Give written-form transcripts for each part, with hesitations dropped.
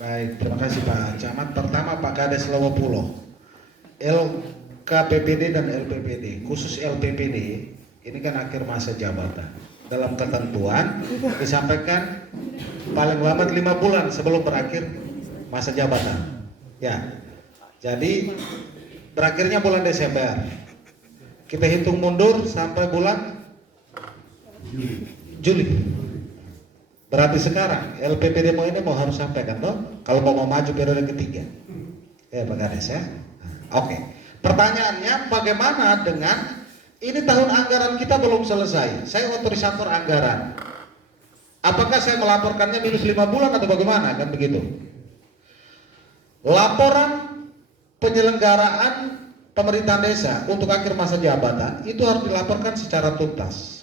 Baik, terima kasih Pak Camat. Pertama Pak Kades Lowopulo, LKPPD dan LPPD, khusus LPPD ini kan akhir masa jabatan. Dalam ketentuan disampaikan paling lambat 5 bulan sebelum berakhir masa jabatan. Ya, jadi berakhirnya bulan Desember. Kita hitung mundur sampai bulan Juli. Berarti sekarang LPPD mau ini mau harus sampaikan toh kalau mau maju periode ketiga. Ya Pak Kades ya. Oke. Pertanyaannya bagaimana dengan ini tahun anggaran kita belum selesai. Saya otorisator anggaran. Apakah saya melaporkannya minus 5 bulan atau bagaimana kan begitu? Laporan penyelenggaraan pemerintahan desa untuk akhir masa jabatan itu harus dilaporkan secara tuntas.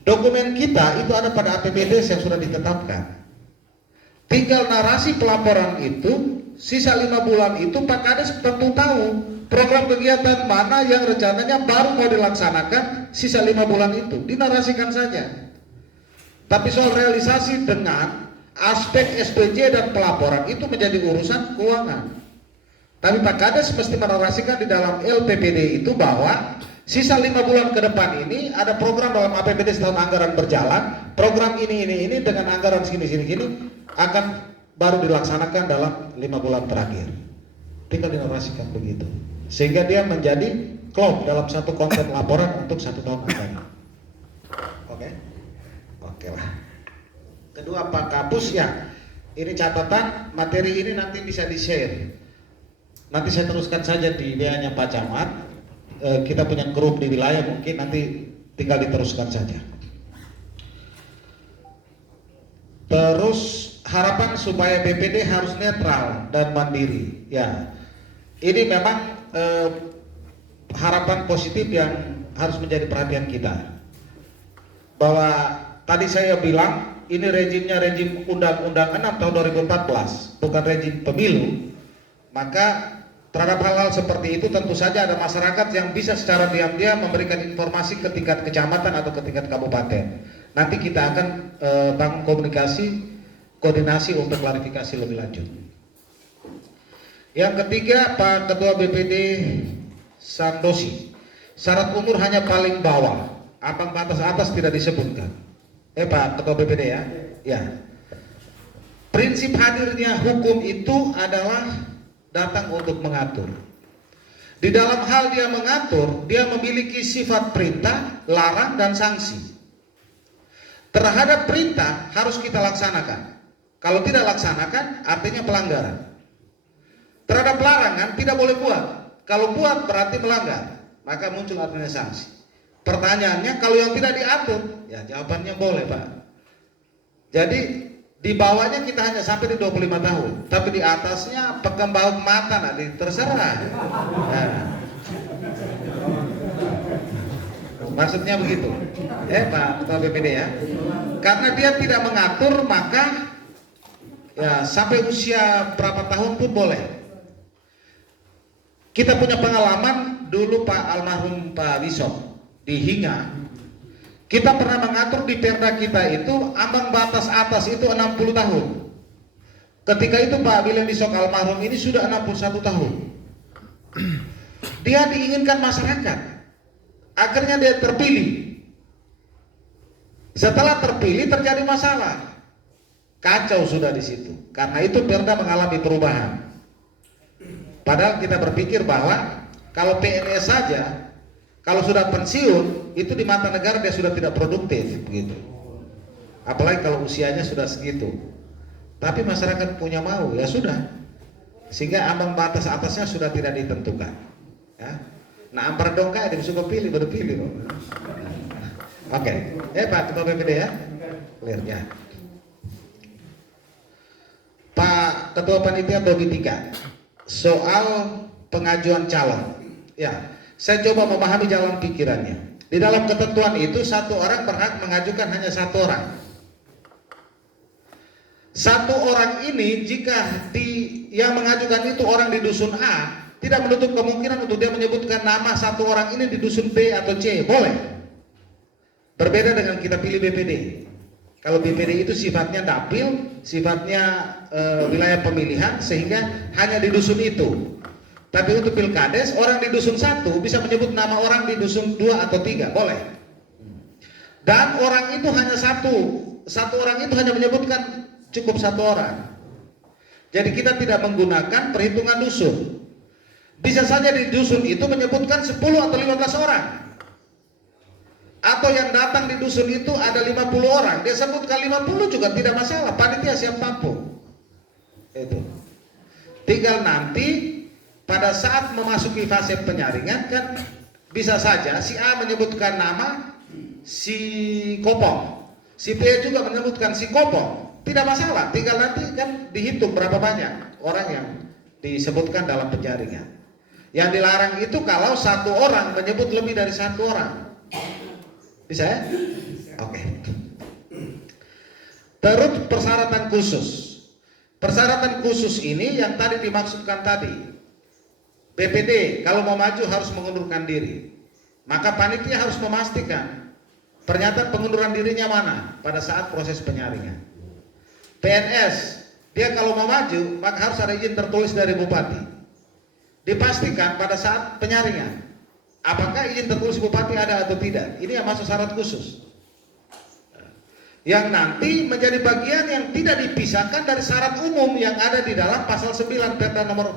Dokumen kita itu ada pada APBD yang sudah ditetapkan. Tinggal narasi pelaporan itu, sisa 5 bulan itu Pak Kades tentu tahu program kegiatan mana yang rencananya baru mau dilaksanakan sisa 5 bulan itu. Dinarasikan saja. Tapi soal realisasi dengan aspek SPJ dan pelaporan itu menjadi urusan keuangan. Tapi Pak Kades mesti menarasikan di dalam LPPD itu bahwa sisa 5 bulan ke depan ini ada program dalam APBD setahun anggaran berjalan, program ini dengan anggaran segini akan baru dilaksanakan dalam 5 bulan terakhir. Tinggal dinarasikan begitu, sehingga dia menjadi klop dalam satu konten laporan untuk 1 tahun anggaran. Oke lah. Kedua Pak Kapus ya, ini catatan materi ini nanti bisa di-share. Nanti saya teruskan saja di WA-nya Pak Camat. Kita punya grup di wilayah, mungkin nanti tinggal diteruskan saja. Terus harapan supaya BPD harus netral dan mandiri. Ya, ini memang harapan positif yang harus menjadi perhatian kita. Bahwa tadi saya bilang ini rejimnya rejim Undang-Undang 6 tahun 2014, bukan rejim pemilu. Maka terhadap hal-hal seperti itu tentu saja ada masyarakat yang bisa secara diam-diam memberikan informasi ke tingkat kecamatan atau ke tingkat kabupaten. Nanti kita akan bangun koordinasi untuk klarifikasi lebih lanjut. Yang ketiga Pak Ketua BPD Sandosi, syarat umur hanya paling bawah, ambang batas atas tidak disebutkan. Pak Ketua BPD ya. Ya. Prinsip hadirnya hukum itu adalah datang untuk mengatur. Di dalam hal dia mengatur, dia memiliki sifat perintah, larang, dan sanksi. Terhadap perintah harus kita laksanakan. Kalau tidak laksanakan, artinya pelanggaran. Terhadap larangan tidak boleh buat. Kalau buat berarti melanggar, maka muncul artinya sanksi. Pertanyaannya, kalau yang tidak diatur, ya jawabannya boleh Pak. Jadi di bawahnya kita hanya sampai di 25 tahun, tapi di atasnya pekembang mata nanti terserah. Nah, maksudnya begitu, Pak Ketua BPD ya. Karena dia tidak mengatur, maka ya sampai usia berapa tahun pun boleh. Kita punya pengalaman dulu Pak almarhum Pak Wisok di Hinga. Kita pernah mengatur di perda kita itu ambang batas atas itu 60 tahun. Ketika itu Pak William Wisok almarhum ini sudah 61 tahun. Dia diinginkan masyarakat. Akhirnya dia terpilih. Setelah terpilih terjadi masalah. Kacau sudah di situ. Karena itu perda mengalami perubahan. Padahal kita berpikir bahwa kalau PNS saja, kalau sudah pensiun, itu di mata negara dia sudah tidak produktif, begitu. Apalagi kalau usianya sudah segitu. Tapi masyarakat punya mau, ya sudah. Sehingga ambang batas atasnya sudah tidak ditentukan. Ya. Nah, ampar dongka dia suka pilih, berpilih. Oke, Pak Ketua BPD ya, clear ya. Pak Ketua Panitia Bobi 3, soal pengajuan calon, ya. Saya coba memahami jalan pikirannya. Di dalam ketentuan itu satu orang berhak mengajukan hanya satu orang. Satu orang ini jika yang mengajukan itu orang di dusun A, tidak menutup kemungkinan untuk dia menyebutkan nama satu orang ini di dusun B atau C, boleh. Berbeda dengan kita pilih BPD. Kalau BPD itu sifatnya dapil, sifatnya wilayah pemilihan, sehingga hanya di dusun itu. Tapi untuk pilkades, orang di dusun 1 bisa menyebut nama orang di dusun 2 atau 3, boleh. Dan orang itu hanya satu orang itu hanya menyebutkan cukup 1 orang. Jadi kita tidak menggunakan perhitungan dusun. Bisa saja di dusun itu menyebutkan 10 atau 15 orang. Atau yang datang di dusun itu ada 50 orang, dia sebutkan 50 juga tidak masalah, panitia siap tampung. Itu. Tinggal nanti pada saat memasuki fase penyaringan kan bisa saja si A menyebutkan nama si Kopong, si B juga menyebutkan si Kopong, tidak masalah, tinggal nanti kan dihitung berapa banyak orang yang disebutkan dalam penjaringan. Yang dilarang itu kalau 1 orang menyebut lebih dari 1 orang. Bisa ya? Oke. Terus persyaratan khusus. Persyaratan khusus ini yang tadi dimaksudkan tadi. BPD kalau mau maju harus mengundurkan diri. Maka panitia harus memastikan pernyataan pengunduran dirinya mana pada saat proses penyaringan. PNS, dia kalau mau maju maka harus ada izin tertulis dari bupati. Dipastikan pada saat penyaringan apakah izin tertulis bupati ada atau tidak. Ini yang masuk syarat khusus, yang nanti menjadi bagian yang tidak dipisahkan dari syarat umum yang ada di dalam pasal 9 Perda nomor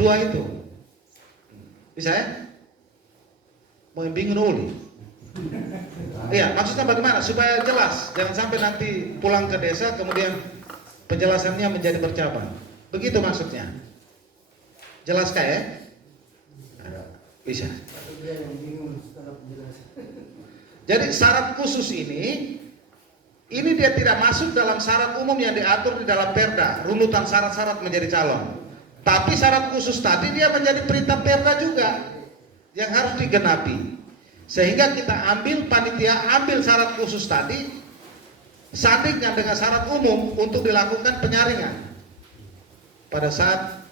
2 itu. Bisa ya? Mau bingung uli. Iya, maksudnya bagaimana? Supaya jelas, jangan sampai nanti pulang ke desa kemudian penjelasannya menjadi bercabang. Begitu maksudnya. Jelas kayak? Bisa. Jadi syarat khusus ini dia tidak masuk dalam syarat umum yang diatur di dalam Perda, runutan syarat-syarat menjadi calon. Tapi syarat khusus tadi dia menjadi perintah Perda juga yang harus digenapi. Sehingga kita panitia ambil syarat khusus tadi, sandingkan dengan syarat umum untuk dilakukan penyaringan pada saat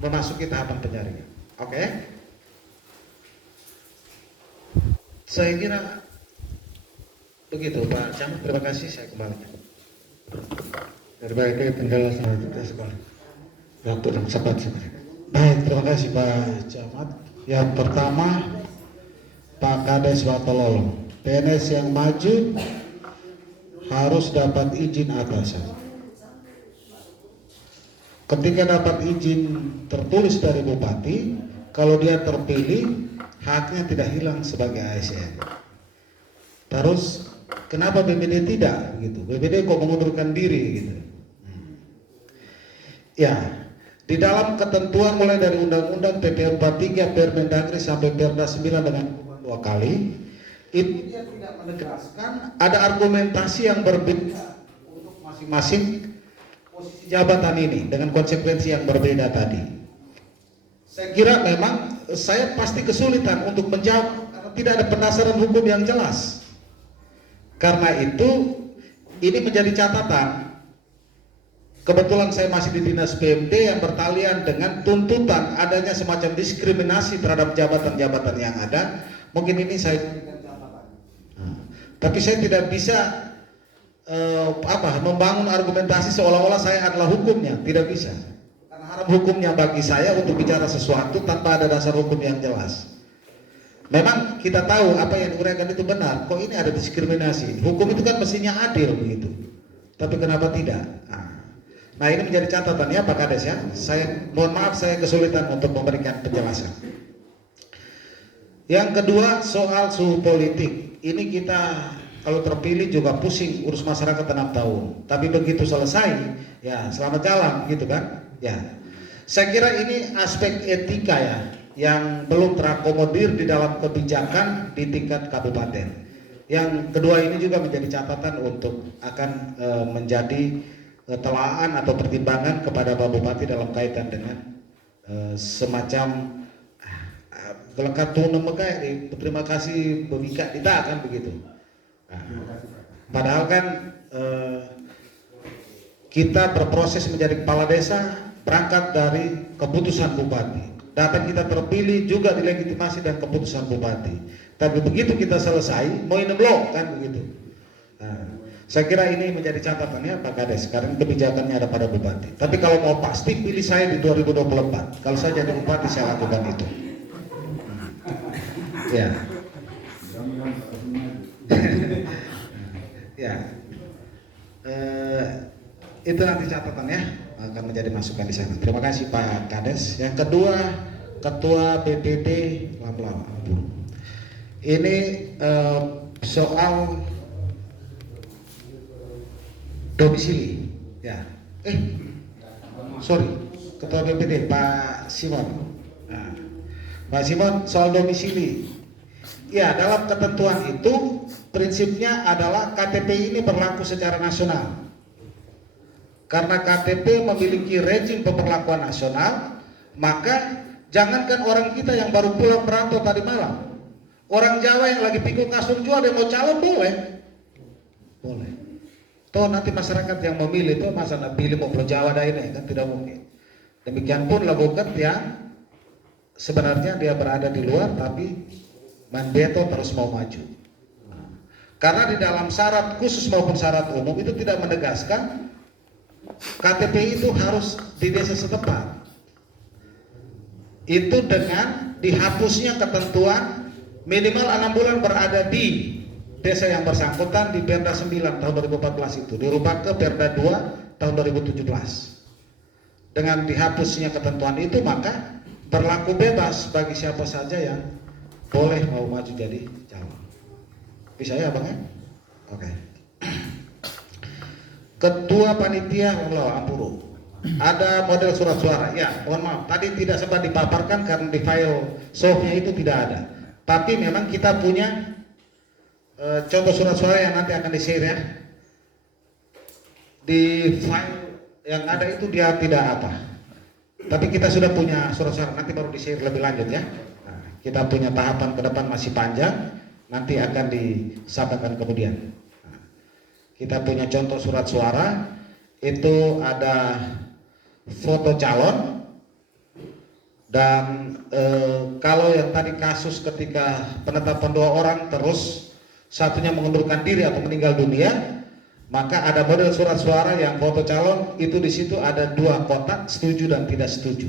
memasuki tahapan penyaringan. Oke? Saya kira begitu Pak Camat, terima kasih, saya kembali. Terbaik penjelasan kita sekali. Waktu yang cepat sebenarnya. Baik, terima kasih Pak Camat. Yang pertama Pak Kades Watololong, PNS yang maju harus dapat izin atasan. Ketika dapat izin tertulis dari bupati, kalau dia terpilih haknya tidak hilang sebagai ASN. Terus kenapa BPD tidak gitu? BPD kok mengundurkan diri gitu? Ya, di dalam ketentuan mulai dari Undang-Undang PP 43, Permendagri sampai Perda 9 dengan 2 kali, itu dia tidak menegaskan ada argumentasi yang berbeda untuk masing-masing posisi jabatan ini dengan konsekuensi yang berbeda tadi. Saya kira memang saya pasti kesulitan untuk menjawab karena tidak ada pendasaran hukum yang jelas. Karena itu ini menjadi catatan. Kebetulan saya masih di Dinas PMD yang bertalian dengan tuntutan adanya semacam diskriminasi terhadap jabatan-jabatan yang ada. Mungkin ini saya berikan catatan. Tapi saya tidak bisa membangun argumentasi seolah-olah saya adalah hukumnya, tidak bisa. Haram hukumnya bagi saya untuk bicara sesuatu tanpa ada dasar hukum yang jelas. Memang kita tahu apa yang diuraikan itu benar. Kok ini ada diskriminasi? Hukum itu kan mestinya adil begitu. Tapi kenapa tidak? Nah ini menjadi catatan ya Pak Kades ya. Saya mohon maaf saya kesulitan untuk memberikan penjelasan. Yang kedua soal suhu politik. Ini kita kalau terpilih juga pusing urus masyarakat 6 tahun. Tapi begitu selesai ya selamat jalan gitu kan? Ya. Saya kira ini aspek etika ya yang belum terakomodir di dalam kebijakan di tingkat kabupaten. Yang kedua ini juga menjadi catatan untuk akan menjadi telaan atau pertimbangan kepada Pak Bupati dalam kaitan dengan semacam terima kasih Bumika kita kan begitu. Padahal kan kita berproses menjadi kepala desa berangkat dari keputusan bupati. Data kita terpilih juga dilegitimasi dan keputusan bupati. Tapi begitu kita selesai, mau ini blok kan begitu. Nah, Saya kira ini menjadi catatannya Pak Kades, karena kebijakannya ada pada bupati. Tapi kalau mau pasti pilih saya di 2024. Kalau saya jadi bupati saya lakukan itu. Ya. Ya. Itu nanti catatannya akan menjadi masukan di sana. Terima kasih Pak Kades. Yang kedua, Ketua BPD Lamlau. Ini soal domisili, ya. Sorry, Ketua BPD Pak Simon. Nah, Pak Simon soal domisili. Ya, dalam ketentuan itu prinsipnya adalah KTP ini berlaku secara nasional. Karena KTP memiliki rezim pemberlakuan nasional, maka jangankan orang kita yang baru pulang merantau tadi malam, orang Jawa yang lagi pikul kasur jual dia mau calon boleh. Boleh. Toh nanti masyarakat yang memilih itu masa nak pilih mau Pulau Jawa dah ini kan tidak mungkin. Demikian pun lakukan yang sebenarnya dia berada di luar tapi mandato terus mau maju. Karena di dalam syarat khusus maupun syarat umum itu tidak menegaskan KTP itu harus di desa setempat. Itu dengan dihapusnya ketentuan minimal 6 bulan berada di desa yang bersangkutan di Perda 9 tahun 2014 itu dirubah ke Perda 2 tahun 2017. Dengan dihapusnya ketentuan itu maka berlaku bebas bagi siapa saja yang boleh mau maju jadi calon. Bisa ya Bang ya? Oke. Ketua Panitia Lamlau Ampuru. Ada model surat suara. Ya, mohon maaf tadi tidak sempat dipaparkan karena di file softnya itu tidak ada. Tapi memang kita punya contoh surat suara yang nanti akan di-share ya. Di file yang ada itu dia tidak apa. Tapi kita sudah punya surat suara, nanti baru di-share lebih lanjut ya. Nah, kita punya tahapan ke depan masih panjang, nanti akan disampaikan kemudian. Nah, kita punya contoh surat suara, itu ada foto calon, dan kalau yang tadi kasus ketika penetapan 2 orang terus satunya mengundurkan diri atau meninggal dunia, maka ada model surat suara yang foto calon itu di situ ada 2 kotak setuju dan tidak setuju.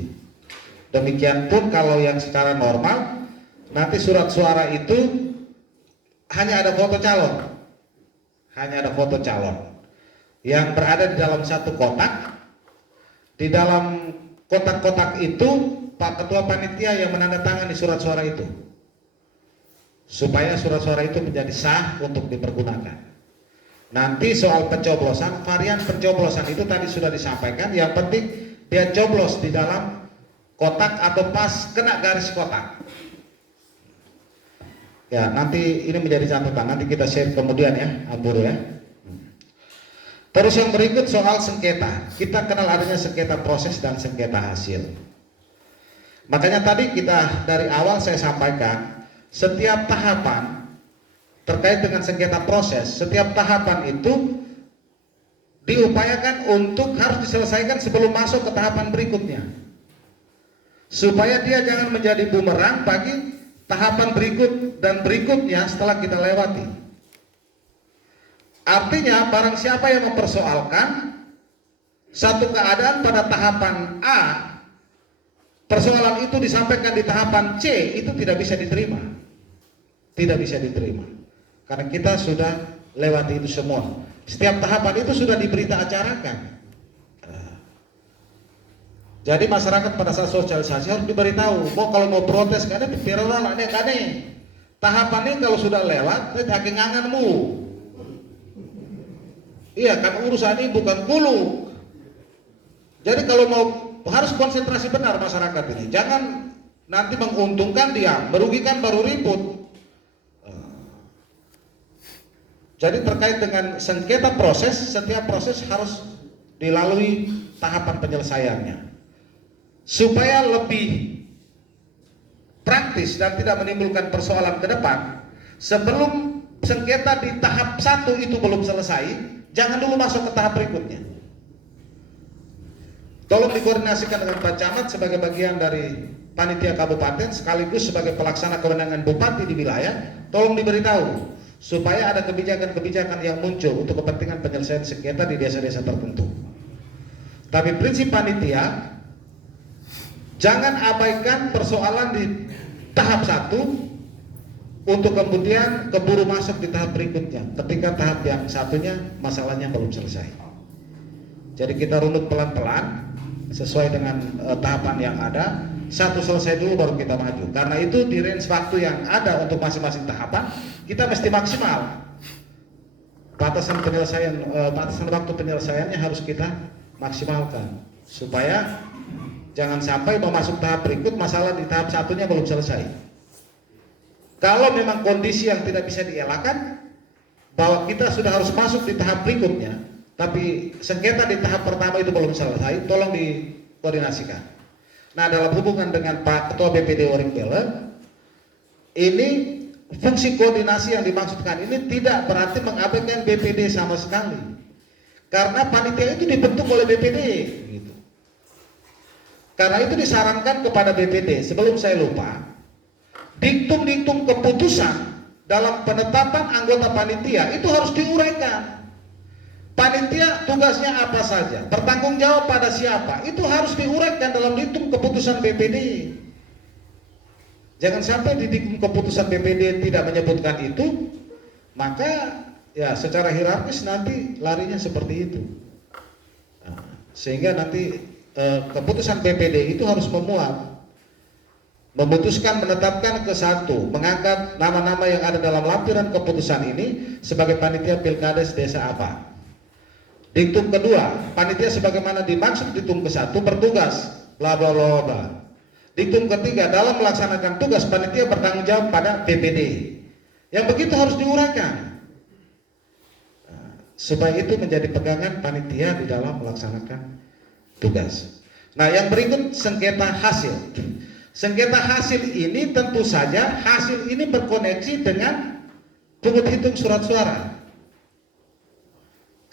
Demikian pun kalau yang secara normal nanti surat suara itu hanya ada foto calon, yang berada di dalam satu kotak. Di dalam kotak-kotak itu Pak Ketua Panitia yang menandatangani surat suara itu, supaya surat suara itu menjadi sah untuk dipergunakan. Nanti soal pencoblosan, varian pencoblosan itu tadi sudah disampaikan. Yang penting dia coblos di dalam kotak atau pas kena garis kotak. Ya, nanti ini menjadi catatan. Nanti kita share kemudian ya, Ampuru ya. Terus yang berikut soal sengketa. Kita kenal adanya sengketa proses dan sengketa hasil. Makanya tadi kita dari awal saya sampaikan, setiap tahapan terkait dengan sengketa proses, setiap tahapan itu diupayakan untuk harus diselesaikan sebelum masuk ke tahapan berikutnya, supaya dia jangan menjadi bumerang bagi tahapan berikut dan berikutnya setelah kita lewati. Artinya barang siapa yang mempersoalkan satu keadaan pada tahapan A, persoalan itu disampaikan di tahapan C, itu tidak bisa diterima. Tidak bisa diterima. Karena kita sudah lewati itu semua. Setiap tahapan itu sudah diberita acarakan. Jadi masyarakat pada saat sosialisasi harus diberitahu. Kalau mau protes karena pirora aneh-aneh. Tahapan ini kalau sudah lewat, itu nganganmu. Iya kan urusan ini bukan gulu. Jadi kalau mau harus konsentrasi benar masyarakat ini. Jangan nanti menguntungkan dia, merugikan baru ribut. Jadi terkait dengan sengketa proses, setiap proses harus dilalui tahapan penyelesaiannya. Supaya lebih praktis dan tidak menimbulkan persoalan ke depan, sebelum sengketa di tahap 1 itu belum selesai, jangan dulu masuk ke tahap berikutnya. Tolong dikoordinasikan dengan Pak Camat sebagai bagian dari panitia kabupaten sekaligus sebagai pelaksana kewenangan bupati di wilayah. Tolong diberitahu supaya ada kebijakan-kebijakan yang muncul untuk kepentingan penyelesaian sengketa di desa-desa tertentu. Tapi prinsip panitia, jangan abaikan persoalan di tahap 1 untuk kemudian keburu masuk di tahap berikutnya ketika tahap yang satunya masalahnya belum selesai. Jadi kita runut pelan-pelan sesuai dengan tahapan yang ada. Satu selesai dulu baru kita maju. Karena itu di range waktu yang ada untuk masing-masing tahapan kita mesti maksimal. Batasan waktu penyelesaiannya harus kita maksimalkan supaya jangan sampai mau masuk tahap berikut masalah di tahap satunya belum selesai. Kalau memang kondisi yang tidak bisa dielakkan bahwa kita sudah harus masuk di tahap berikutnya, tapi sengketa di tahap pertama itu belum selesai, tolong dikoordinasikan. Nah, dalam hubungan dengan Pak Ketua BPD Oringbelle, ini fungsi koordinasi yang dimaksudkan ini tidak berarti mengabaikan BPD sama sekali, karena panitia itu dibentuk oleh BPD. Gitu. Karena itu disarankan kepada BPD, sebelum saya lupa, diktum-diktum keputusan dalam penetapan anggota panitia itu harus diuraikan. Panitia tugasnya apa saja, bertanggung jawab pada siapa, itu harus diuraikan dalam diktum keputusan BPD. Jangan sampai di diktum keputusan BPD tidak menyebutkan itu, maka ya secara hierarkis nanti larinya seperti itu. Nah, sehingga nanti keputusan BPD itu harus memutuskan menetapkan ke satu, mengangkat nama-nama yang ada dalam lampiran keputusan ini sebagai panitia pilkades desa apa. Diktum kedua, panitia sebagaimana dimaksud diktum ke-1 bertugas bla bla bla bla. Diktum ketiga, dalam melaksanakan tugas panitia bertanggung jawab pada BPD. Yang begitu harus diuraikan. Supaya itu menjadi pegangan panitia di dalam melaksanakan tugas. Nah, yang berikut sengketa hasil. Sengketa hasil ini tentu saja hasil ini berkoneksi dengan pungut hitung surat suara.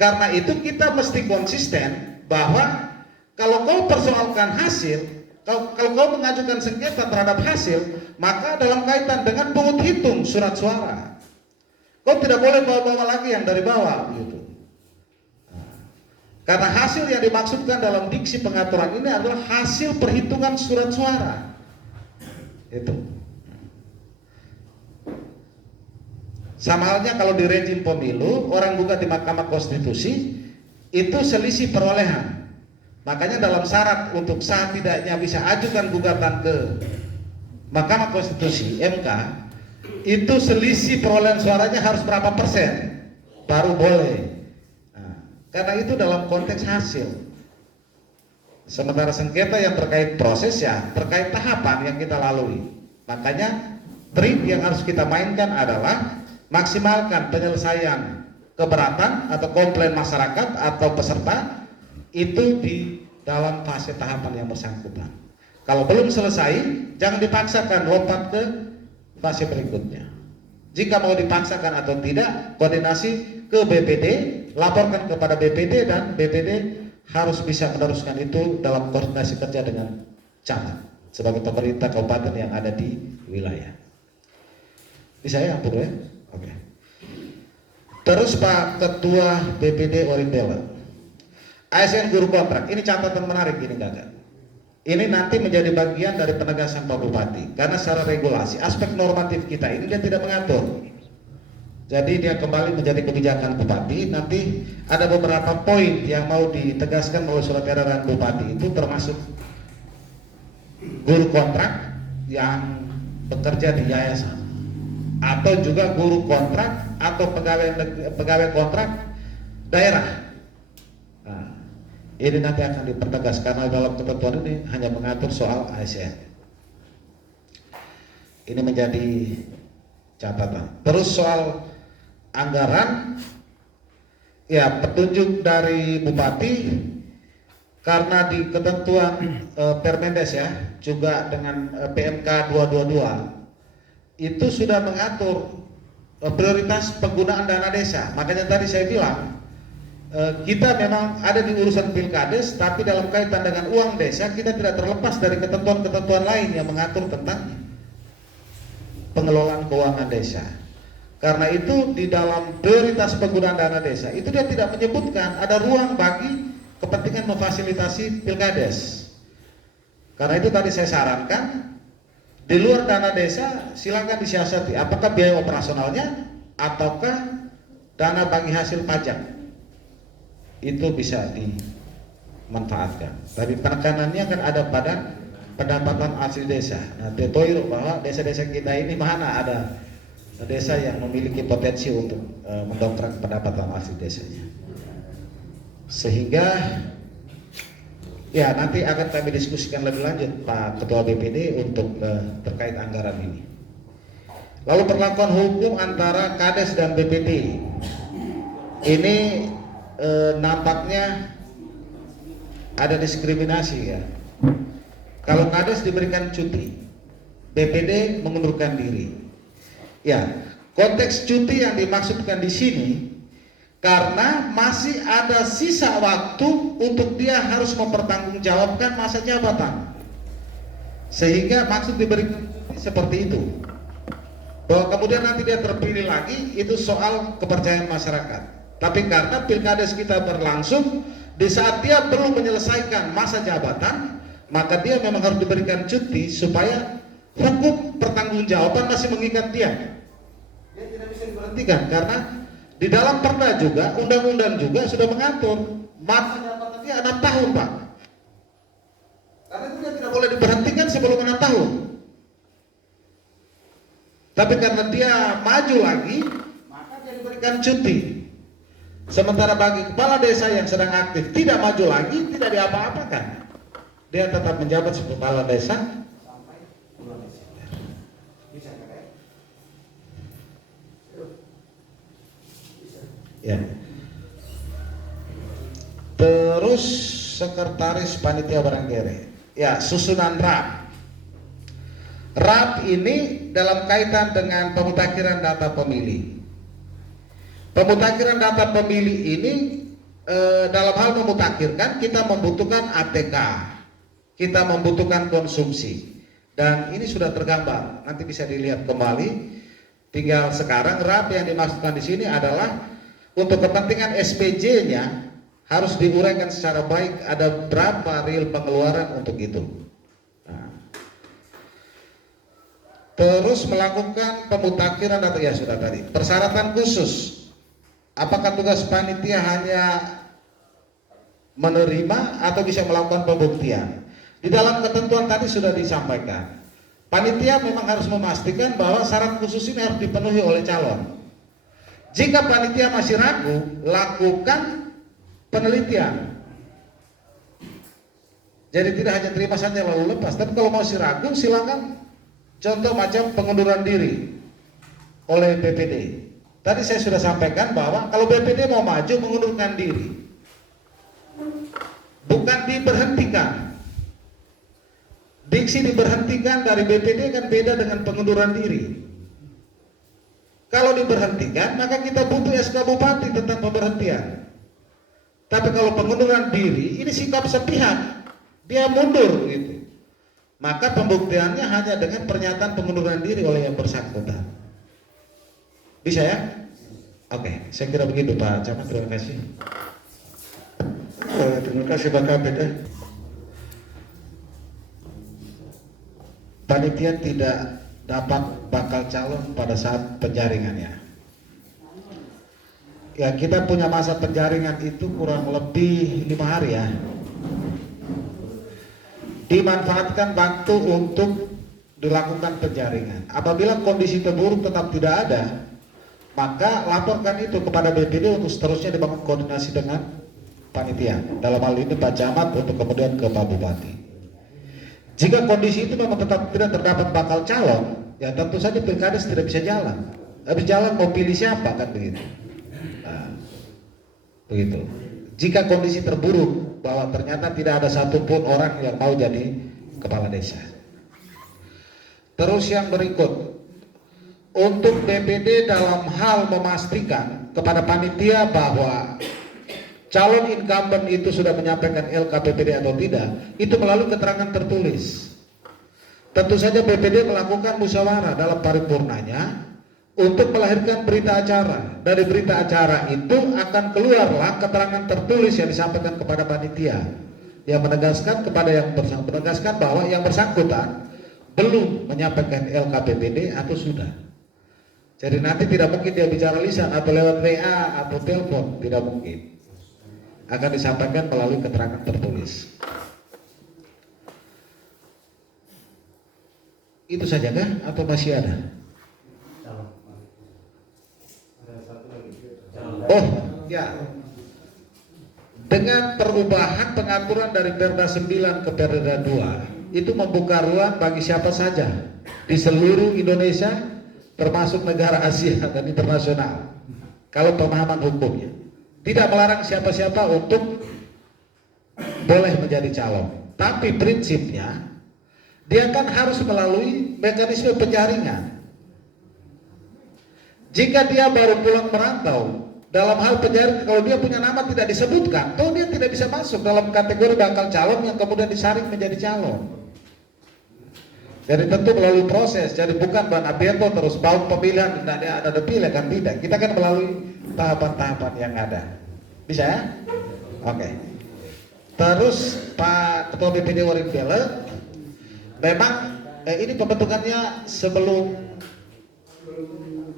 Karena itu kita mesti konsisten bahwa kalau kau persoalkan hasil, kalau kau mengajukan sengketa terhadap hasil, maka dalam kaitan dengan pungut hitung surat suara, kau tidak boleh bawa-bawa lagi yang dari bawah, gitu. Karena hasil yang dimaksudkan dalam diksi pengaturan ini adalah hasil perhitungan surat suara, itu. Sama halnya kalau di rejim pemilu, orang gugat di Mahkamah Konstitusi itu selisih perolehan. Makanya dalam syarat untuk sah tidaknya bisa ajukan gugatan ke Mahkamah Konstitusi (MK), itu selisih perolehan suaranya harus berapa persen baru boleh. Nah, karena itu dalam konteks hasil. Sementara sengketa yang terkait proses ya terkait tahapan yang kita lalui. Makanya trik yang harus kita mainkan adalah maksimalkan penyelesaian keberatan atau komplain masyarakat atau peserta itu di dalam fase tahapan yang bersangkutan. Kalau belum selesai, jangan dipaksakan lompat ke fase berikutnya. Jika mau dipaksakan atau tidak, koordinasi ke BPD, laporkan kepada BPD dan BPD harus bisa meneruskan itu dalam koordinasi kerja dengan camat sebagai pemerintah kabupaten yang ada di wilayah. Ini saya ampun ya. Oke. Terus Pak Ketua BPD Oringbelle, ASN guru kontrak, ini catatan menarik ini Kakak. Ini nanti menjadi bagian dari penegasan Pak Bupati, karena secara regulasi aspek normatif kita ini dia tidak mengatur. Jadi dia kembali menjadi kebijakan Bupati. Nanti ada beberapa poin yang mau ditegaskan melalui surat edaran Bupati itu termasuk guru kontrak yang bekerja di yayasan, atau juga guru kontrak atau pegawai kontrak daerah. Nah, ini nanti akan dipertegas karena dalam ketentuan ini hanya mengatur soal ASN. Ini menjadi catatan. Terus soal anggaran, ya petunjuk dari Bupati karena di ketentuan Permendes ya, juga dengan PMK 222 itu sudah mengatur prioritas penggunaan dana desa. Makanya tadi saya bilang kita memang ada di urusan pilkades, tapi dalam kaitan dengan uang desa kita tidak terlepas dari ketentuan-ketentuan lain yang mengatur tentang pengelolaan keuangan desa. Karena itu di dalam prioritas penggunaan dana desa itu dia tidak menyebutkan ada ruang bagi kepentingan memfasilitasi pilkades. Karena itu tadi saya sarankan di luar dana desa silakan disiasati apakah biaya operasionalnya ataukah dana bagi hasil pajak itu bisa dimanfaatkan. Tapi penekanannya kan ada pada pendapatan asli desa. Nah, detoir bahwa desa-desa kita ini mana ada desa yang memiliki potensi untuk mendongkrak pendapatan asli desanya. Sehingga ya nanti akan kami diskusikan lebih lanjut Pak Ketua BPD untuk terkait anggaran ini. Lalu perlakuan hukum antara Kades dan BPD ini nampaknya ada diskriminasi ya. Kalau Kades diberikan cuti, BPD mengundurkan diri. Ya, konteks cuti yang dimaksudkan di sini karena masih ada sisa waktu untuk dia harus mempertanggungjawabkan masa jabatan. Sehingga maksud diberikan cuti seperti itu. Bahwa kemudian nanti dia terpilih lagi itu soal kepercayaan masyarakat. Tapi karena pilkades kita berlangsung di saat dia belum menyelesaikan masa jabatan, maka dia memang harus diberikan cuti supaya hukum pertanggungjawaban masih mengikat dia. Dia tidak bisa diberhentikan karena di dalam perda juga, undang-undang juga sudah mengatur masa jabatan dia 6 tahun, Pak. Karena itu dia tidak boleh diberhentikan sebelum 6 tahun. Tapi karena dia maju lagi, maka dia diberikan cuti. Sementara bagi kepala desa yang sedang aktif tidak maju lagi, tidak diapa-apakan. Dia tetap menjabat sebagai kepala desa sampai bulan Desember. Bisa kan? Ya. Terus sekretaris panitia Barangkere. Ya, susunan RAP. RAP ini dalam kaitan dengan pemutakhiran data pemilih. Pemutakhiran data pemilih ini dalam hal memutakhirkan kita membutuhkan ATK, kita membutuhkan konsumsi, dan ini sudah tergambar. Nanti bisa dilihat kembali. Tinggal sekarang RAP yang dimaksudkan di sini adalah untuk kepentingan SPJ-nya harus diuraikan secara baik ada berapa real pengeluaran untuk itu. Terus melakukan pemutakhiran data ya sudah tadi. Persyaratan khusus. Apakah tugas panitia hanya menerima atau bisa melakukan pembuktian? Di dalam ketentuan tadi sudah disampaikan. Panitia memang harus memastikan bahwa syarat khusus ini harus dipenuhi oleh calon. Jika panitia masih ragu, lakukan penelitian. Jadi tidak hanya terima saja lalu lepas. Tapi kalau masih ragu, silakan. Contoh macam pengunduran diri oleh BPD. Tadi saya sudah sampaikan bahwa kalau BPD mau maju mengundurkan diri, bukan diberhentikan. Diksi diberhentikan dari BPD kan beda dengan pengunduran diri. Kalau diberhentikan maka kita butuh SK Bupati tentang pemberhentian. Tapi kalau pengunduran diri ini sikap sepihak, dia mundur gitu. Maka pembuktiannya hanya dengan pernyataan pengunduran diri oleh yang bersangkutan. Bisa ya? Oke, saya kira begitu Pak Camat, terima kasih. Terima kasih Pak Kabit. Panitia tidak dapat bakal calon pada saat penjaringannya. Ya, kita punya masa penjaringan itu kurang lebih 5 hari ya. Dimanfaatkan waktu untuk dilakukan penjaringan. Apabila kondisi terburuk tetap tidak ada, maka laporkan itu kepada BPD untuk seterusnya dibangun koordinasi dengan panitia. Dalam hal ini Pak Camat untuk kemudian ke Pak Bupati. Jika kondisi itu memang tetap tidak terdapat bakal calon, ya tentu saja pilkades tidak bisa jalan. Habis jalan mau pilih siapa kan begitu. Nah, begitu. Jika kondisi terburuk bahwa ternyata tidak ada satupun orang yang mau jadi kepala desa. Terus yang berikut, untuk BPD dalam hal memastikan kepada panitia bahwa calon incumbent itu sudah menyampaikan LKPPD atau tidak, itu melalui keterangan tertulis. Tentu saja BPD melakukan musyawarah dalam paripurnanya untuk melahirkan berita acara. Dari berita acara itu akan keluarlah keterangan tertulis yang disampaikan kepada panitia yang menegaskan bahwa yang bersangkutan belum menyampaikan LKPPD atau sudah. Jadi nanti tidak mungkin dia bicara lisan atau lewat WA atau telepon, tidak mungkin. Akan disampaikan melalui keterangan tertulis. Itu saja kah atau masih ada? Oh, ya. Dengan perubahan pengaturan dari Perda 9 ke Perda 2, itu membuka ruang bagi siapa saja di seluruh Indonesia, termasuk negara Asia dan internasional. Kalau pemahaman hukumnya tidak melarang siapa-siapa untuk boleh menjadi calon, tapi prinsipnya dia kan harus melalui mekanisme penjaringan. Jika dia baru pulang merantau, dalam hal penjaringan, kalau dia punya nama tidak disebutkan, toh dia tidak bisa masuk dalam kategori bakal calon yang kemudian disaring menjadi calon. Jadi tentu melalui proses, jadi bukan Bang Abiento terus bau pemilihan, tidak ada depilih kan, tidak. Kita kan melalui tahapan-tahapan yang ada. Bisa ya? Oke. Terus Pak Ketua BPD Waringbele, memang ini pembentukannya sebelum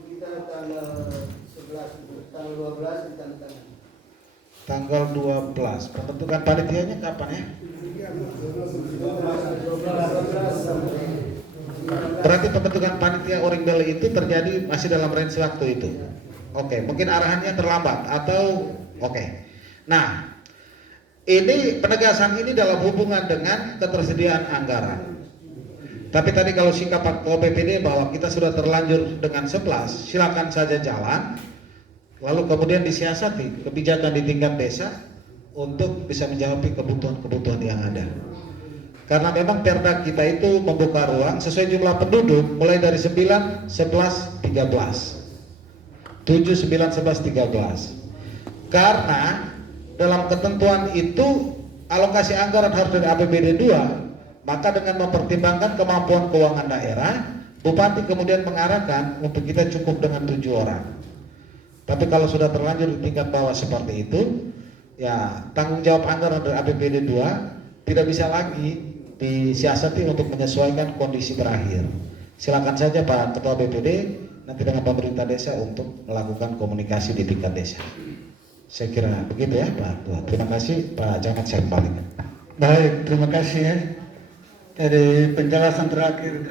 kita tanggal 11, tanggal 12 ditandatangani. tanggal 12. Pembentukan panitianya kapan ya? Berarti pembentukan panitia Waringbele itu terjadi masih dalam range waktu itu. Oke, mungkin arahannya terlambat atau oke. Nah, ini penegasan ini dalam hubungan dengan ketersediaan anggaran. Tapi tadi kalau sikap Pak Ketua BPD bahwa kita sudah terlanjur dengan 11, silakan saja jalan. Lalu kemudian disiasati kebijakan di tingkat desa untuk bisa menjawab kebutuhan-kebutuhan yang ada. Karena memang Perda kita itu membuka ruang sesuai jumlah penduduk mulai dari 9, 11, 13. 7, 9, 11, 13. Karena dalam ketentuan itu alokasi anggaran harus dari APBD 2, maka dengan mempertimbangkan kemampuan keuangan daerah, Bupati kemudian mengarahkan untuk kita cukup dengan 7 orang. Tapi kalau sudah terlanjur di tingkat bawah seperti itu, ya tanggung jawab anggaran dari APBD 2 tidak bisa lagi disiasati untuk menyesuaikan kondisi terakhir. Silakan saja Pak Ketua BPD nanti dengan pemerintah desa untuk melakukan komunikasi di tingkat desa. Saya kira begitu ya Pak Ketua. Terima kasih Pak Camat, saya kembalikan. Baik, terima kasih ya. Dari penjelasan terakhir